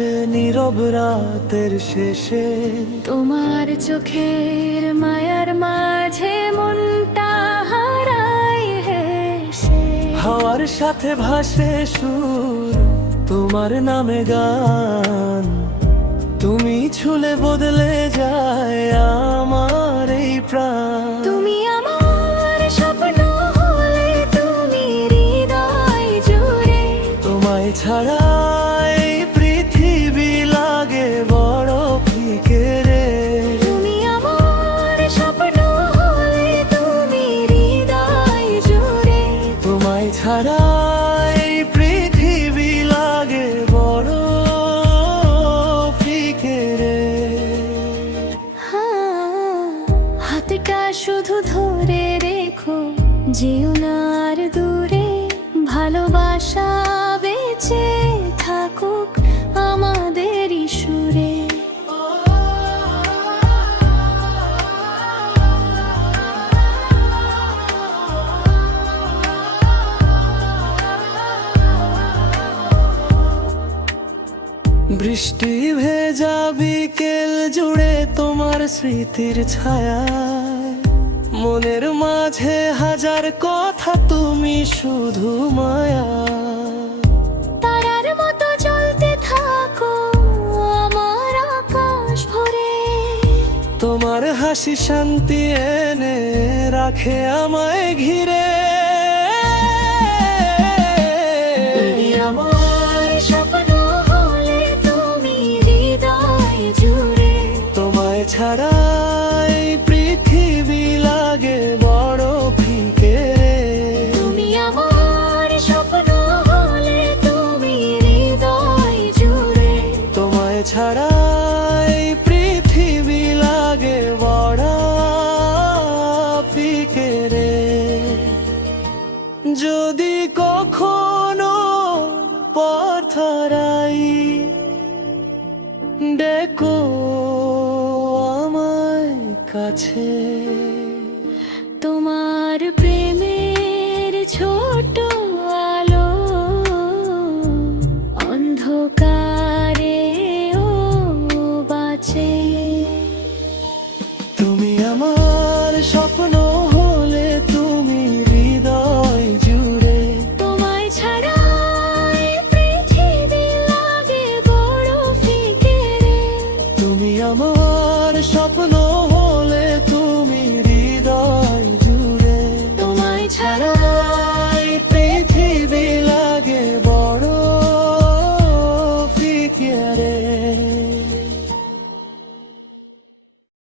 আসে নীরব রাতের শেষে। তোমার চোখের মায়ার মাঝে মনটা হারায় হেসে। হাওয়ার সাথে ভাসে সুর, তোমার নামে গান। তুমি ছুলে বদলে যায় আমার এই প্রাণ। তুমি আমার স্বপ্ন হলে তুমি হৃদয় জুড়ে। তোমায় ছাড়া এই পৃথিবী লাগে বড় ফিকে রে। তুমি আমার স্বপ্ন হলে তুমি হৃদয় জুড়ে। তোমায় ছাড়া এই পৃথিবী লাগে বড় ফিকে রে। হাতটা শুধু ধরে রেখো, যেও না আর দূরে। ভালোবাসা বেঁচে থাকুক আমাদের সুরে। বৃষ্টি ভেজা বিকেল জুড়ে তোমার স্মৃতির ছায়া। মনের মাঝে হাজার কথা, তুমি শুধু মায়া। তারার মতো জ্বলতে থাকো আমার আকাশ ভরে। তোমার হাসি শান্তি এনে রাখে আমায় ঘিরে। তুমি আমার স্বপ্ন হলে তুমি হৃদয় জুড়ে। তোমায় ছাড়া এই পৃথিবী লাগে বড় ফিকে রে। তুমি আমার স্বপ্ন হলে তুমি হৃদয় জুড়ে। তোমায় ছাড়া এই পৃথিবী লাগে বড় ফিকে রে। যদি কখনো পথ হারাই, ডেকো আমায় কাছে। তোমার প্রেমের ছোট আলো অন্ধকারে ও বাঁচে। তুমি আমার স্বপ্ন হলে তুমি হৃদয় জুড়ে। তোমায় ছাড়া এই পৃথিবী লাগে বড় ফিকে রে। তুমি আমার স্বপ্ন হলে তুমি হৃদয় জুড়ে। তোমায় ছাড়া